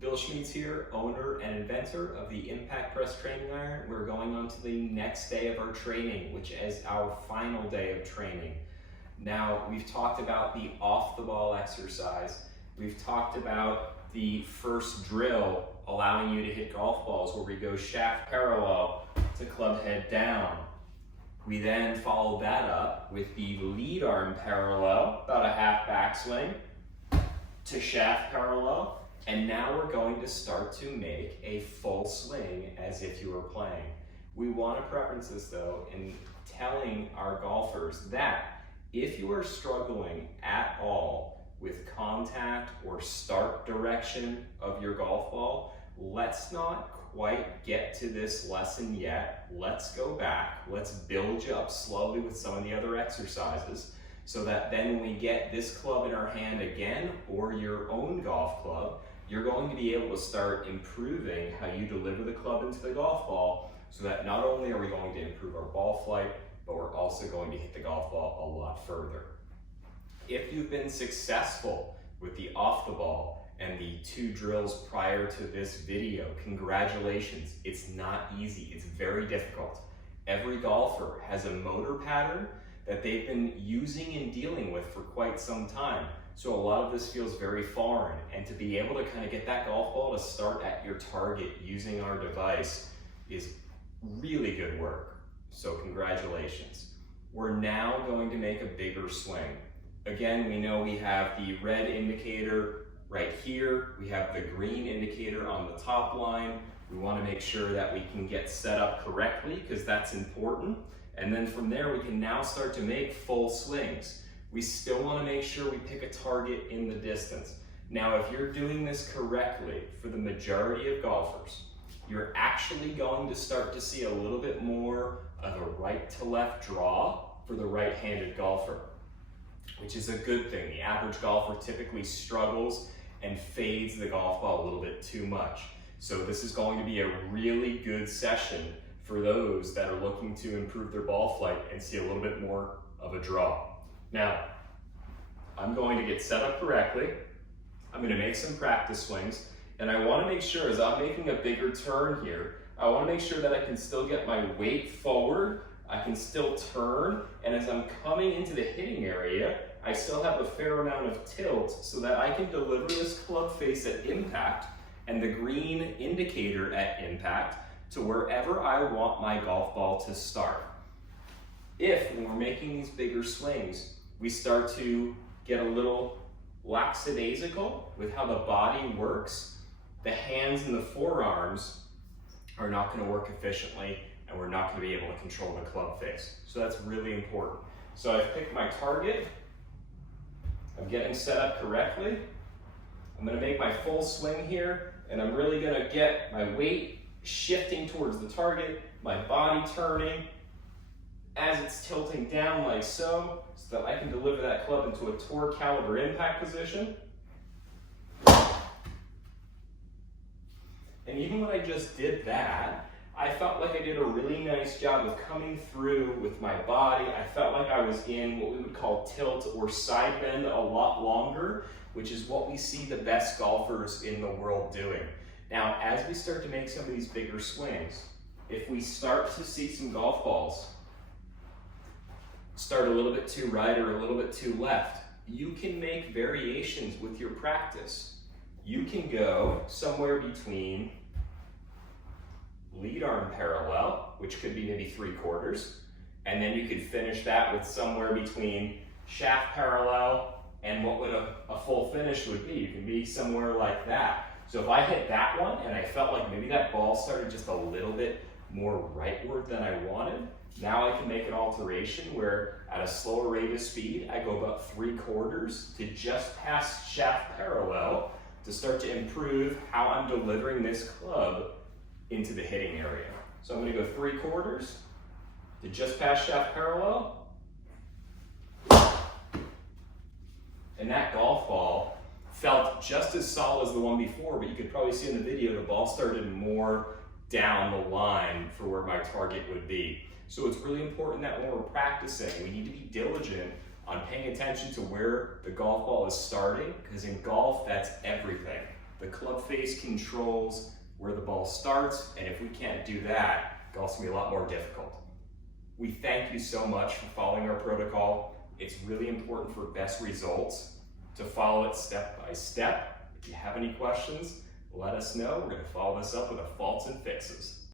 Bill Schmedes here, owner and inventor of the Impact Press Training Iron. We're going on to the next day of our training, which is our final day of training. Now, we've talked about the off-the-ball exercise. We've talked about the first drill, allowing you to hit golf balls where we go shaft parallel to club head down. We then followed that up with the lead arm parallel, about a half backswing, to shaft parallel. And now we're going to start to make a full swing as if you were playing. We want to preference this though in telling our golfers that if you are struggling at all with contact or start direction of your golf ball, let's not quite get to this lesson yet. Let's go back. Let's build you up slowly with some of the other exercises so that then when we get this club in our hand again, or your own golf club, you're going to be able to start improving how you deliver the club into the golf ball, so that not only are we going to improve our ball flight, but we're also going to hit the golf ball a lot further. If you've been successful with the off the ball and the 2 drills prior to this video, congratulations. It's not easy, it's very difficult. Every golfer has a motor pattern that they've been using and dealing with for quite some time. So a lot of this feels very foreign, and to be able to kind of get that golf ball to start at your target using our device is really good work. So congratulations. We're now going to make a bigger swing. Again, we know we have the red indicator right here. We have the green indicator on the top line. We want to make sure that we can get set up correctly because that's important. And then from there, we can now start to make full swings. We still want to make sure we pick a target in the distance. Now, if you're doing this correctly for the majority of golfers, you're actually going to start to see a little bit more of a right to left draw for the right-handed golfer, which is a good thing. The average golfer typically struggles and fades the golf ball a little bit too much. So this is going to be a really good session for those that are looking to improve their ball flight and see a little bit more of a draw. Now, I'm going to get set up correctly. I'm going to make some practice swings, and I want to make sure as I'm making a bigger turn here, I want to make sure that I can still get my weight forward, I can still turn, and as I'm coming into the hitting area, I still have a fair amount of tilt so that I can deliver this club face at impact and the green indicator at impact to wherever I want my golf ball to start. If, when we're making these bigger swings, we start to get a little lackadaisical with how the body works, the hands and the forearms are not going to work efficiently, and we're not going to be able to control the club face. So that's really important. So I've picked my target. I'm getting set up correctly. I'm going to make my full swing here, and I'm really going to get my weight shifting towards the target, my body turning as it's tilting down like so that I can deliver that club into a tour caliber impact position. And even when I just did that, I felt like I did a really nice job of coming through with my body. I felt like I was in what we would call tilt or side bend a lot longer, which is what we see the best golfers in the world doing. Now, as we start to make some of these bigger swings, if we start to see some golf balls start a little bit too right or a little bit too left, you can make variations with your practice. You can go somewhere between lead arm parallel, which could be maybe 3/4, and then you could finish that with somewhere between shaft parallel and what would a full finish would be. You can be somewhere like that. So if I hit that one and I felt like maybe that ball started just a little bit more rightward than I wanted, now I can make an alteration where at a slower rate of speed, I go about 3/4 to just past shaft parallel to start to improve how I'm delivering this club into the hitting area. So I'm going to go 3/4 to just past shaft parallel. And that golf ball felt just as solid as the one before, but you could probably see in the video the ball started more down the line for where my target would be. So it's really important that when we're practicing, we need to be diligent on paying attention to where the golf ball is starting, because in golf, that's everything. The club face controls where the ball starts, and if we can't do that, golf's gonna be a lot more difficult. We thank you so much for following our protocol. It's really important for best results to follow it step by step. If you have any questions, let us know. We're gonna follow this up with a faults and fixes.